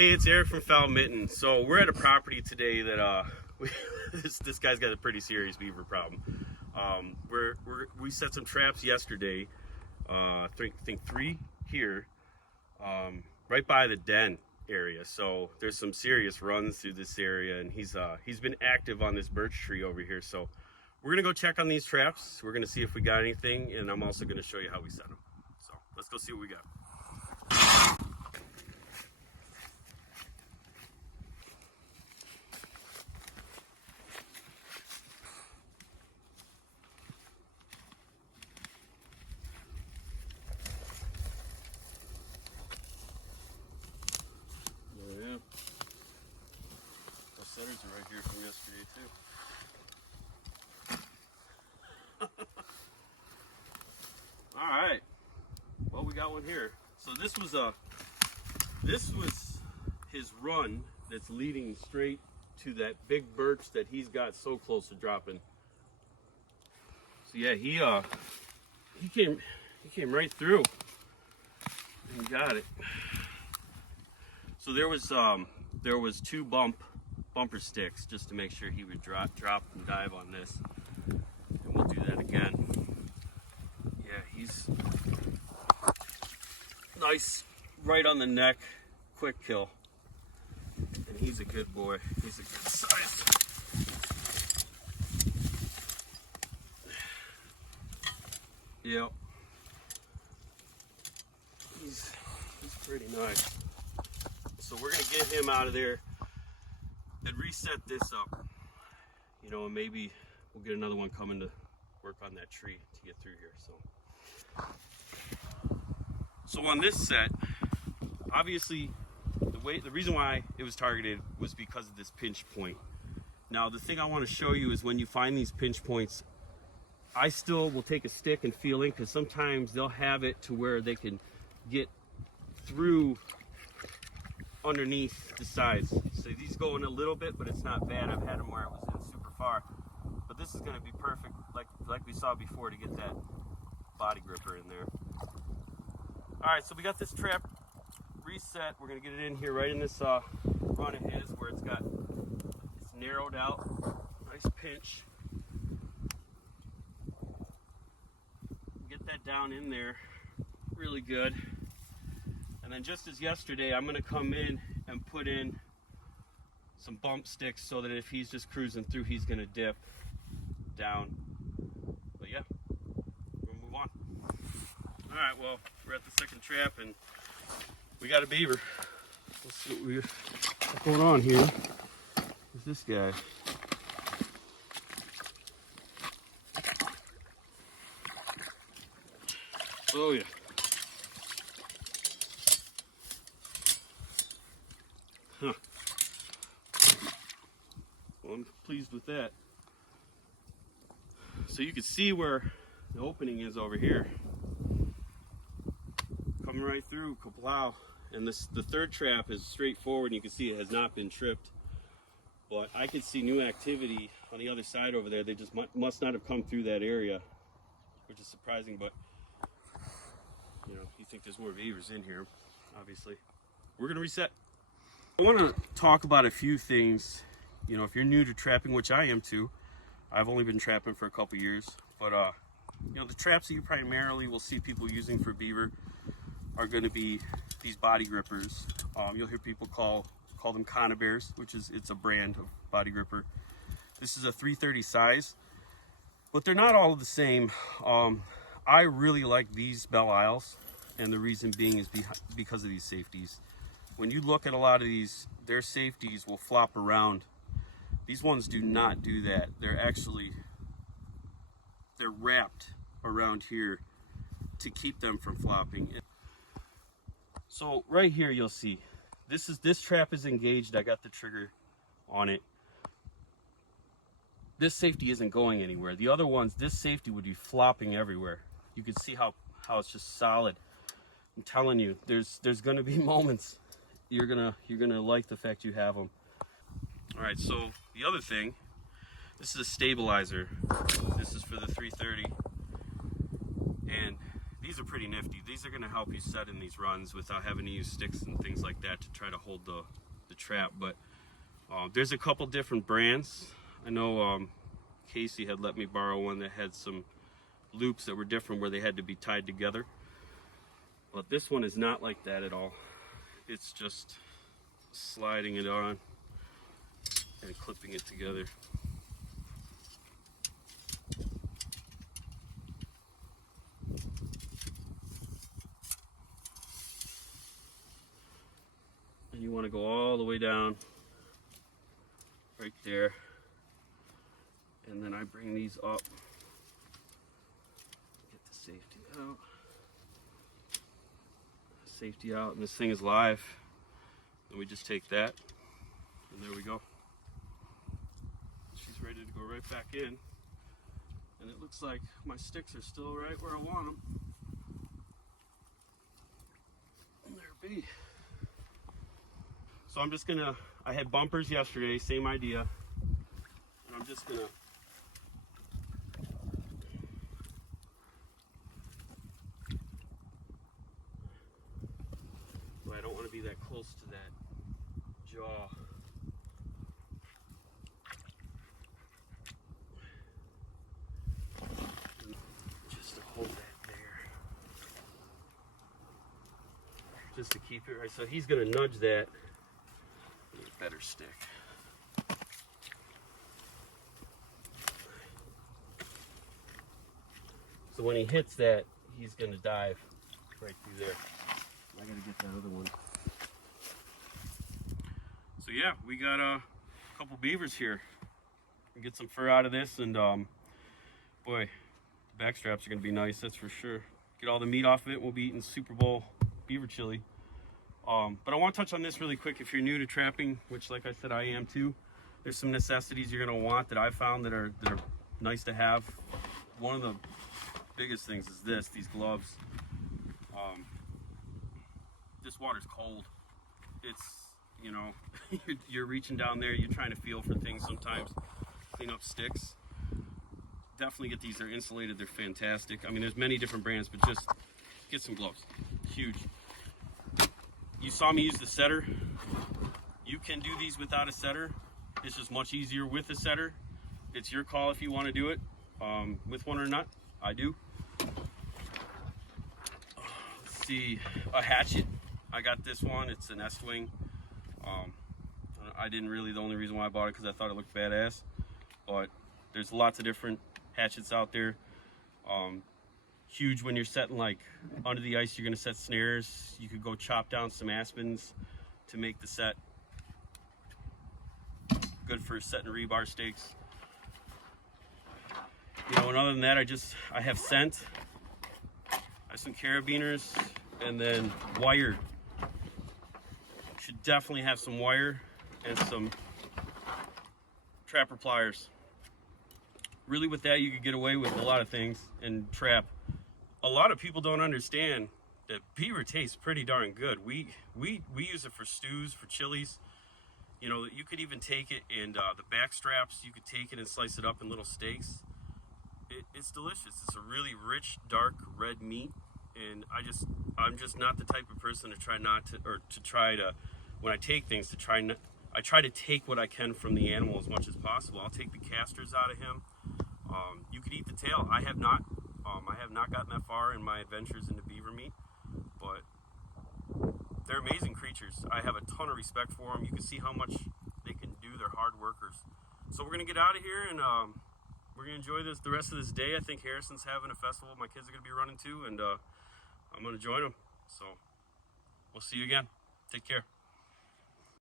Hey, it's Eric from Foul Mitten. So we're at a property today that this guy's got a pretty serious beaver problem. We set some traps yesterday. I think 3 here, right by the den area. So there's some serious runs through this area, and he's been active on this birch tree over here. So we're gonna go check on these traps. We're gonna see if we got anything, and I'm also gonna show you how we set them. So let's go see what we got. Setters are right here from yesterday too. All right. Well, we got one here. So this was his run that's leading straight to that big birch that he's got so close to dropping. So yeah, he came right through and got it. So there was 2 bumper sticks just to make sure he would drop and dive on this, and we'll do that again. Yeah, he's nice, right on the neck, quick kill, and he's a good boy. He's a good size. Yep, he's pretty nice. So we're gonna get him out of there and reset this up, you know, and maybe we'll get another one coming to work on that tree to get through here. So on this set, obviously the reason why it was targeted was because of this pinch point. Now the thing I want to show you is when you find these pinch points, I still will take a stick and feel in, because sometimes they'll have it to where they can get through underneath the sides. So these go in a little bit, but it's not bad. I've had them where it was in super far, but this is going to be perfect, like we saw before, to get that body gripper in there. All right, so we got this trap reset. We're going to get it in here right in this run of his, where it's narrowed out, nice pinch. Get that down in there really good. And then just as yesterday, I'm gonna come in and put in some bump sticks so that if he's just cruising through, he's gonna dip down. But yeah, we'll move on. All right, well, we're at the second trap and we got a beaver. Let's see what's going on here with this guy. Oh yeah. Huh. Well, I'm pleased with that. So you can see where the opening is over here. Coming right through, kaplow. And the third trap is straightforward, and you can see it has not been tripped. But I could see new activity on the other side over there. They just must not have come through that area, which is surprising, but you know, you think there's more beavers in here, obviously. We're gonna reset. I want to talk about a few things. You know, if you're new to trapping, which I am too, I've only been trapping for a couple years, but you know, the traps that you primarily will see people using for beaver are going to be these body grippers. You'll hear people call them Conibears, which is, it's a brand of body gripper. This is a 330 size, but they're not all the same. I really like these Belle Isles, and the reason being is because of these safeties. When you look at a lot of these, their safeties will flop around. These ones do not do that. They're wrapped around here to keep them from flopping. So right here you'll see, this trap is engaged. I got the trigger on it. This safety isn't going anywhere. The other ones, this safety would be flopping everywhere. You can see how it's just solid. I'm telling you, there's gonna be moments you're gonna like the fact you have them. All right, so the other thing, this is a stabilizer. This is for the 330, and these are pretty nifty. These are going to help you set in these runs without having to use sticks and things like that to try to hold the trap. But there's a couple different brands. I know Casey had let me borrow one that had some loops that were different where they had to be tied together. But this one is not like that at all. It's just sliding it on and clipping it together. And you want to go all the way down right there. And then I bring these up, get the safety out, and this thing is live. Then we just take that, and there we go. She's ready to go right back in, and it looks like my sticks are still right where I want them. And there be. So I'm just gonna, I had bumpers yesterday, same idea, and I'm just gonna I don't want to be that close to that jaw. Just to hold that there. Just to keep it right. So he's going to nudge that. Need a better stick. So when he hits that, he's going to dive right through there. I gotta get that other one. So yeah, we got a couple beavers here. We get some fur out of this, and boy, the back straps are gonna be nice, that's for sure. Get all the meat off of it. We'll be eating Super Bowl beaver chili. But I want to touch on this really quick. If you're new to trapping, which like I said I am too, there's some necessities you're gonna want that I found that are nice to have. One of the biggest things is these gloves. This water's cold. It's, you know, you're reaching down there, you're trying to feel for things sometimes, clean up sticks. Definitely get these, they're insulated, they're fantastic. I mean, there's many different brands, but just get some gloves. Huge. You saw me use the setter. You can do these without a setter. It's just much easier with a setter. It's your call if you want to do it with one or not. I do. Let's see, a hatchet. I got this one, it's an S-wing. The only reason why I bought it because I thought it looked badass. But there's lots of different hatchets out there. Huge when you're setting like under the ice, you're gonna set snares. You could go chop down some aspens to make the set. Good for setting rebar stakes. You know, and other than that, I have scent. I have some carabiners and then wire. Should definitely have some wire and some trapper pliers. Really with that you could get away with a lot of things and trap. A lot of people don't understand that beaver tastes pretty darn good. We use it for stews, for chilies. You know, you could even take it and the back straps, you could take it and slice it up in little steaks. It's delicious. It's a really rich, dark red meat. And I'm just not the type of person to try when I take things, I try to take what I can from the animal as much as possible. I'll take the casters out of him. You could eat the tail. I have not gotten that far in my adventures into beaver meat, but they're amazing creatures. I have a ton of respect for them. You can see how much they can do. They're hard workers. So we're gonna get out of here and we're gonna enjoy the rest of this day. I think Harrison's having a festival my kids are gonna be running to, and I'm gonna join them. So we'll see you again. Take care.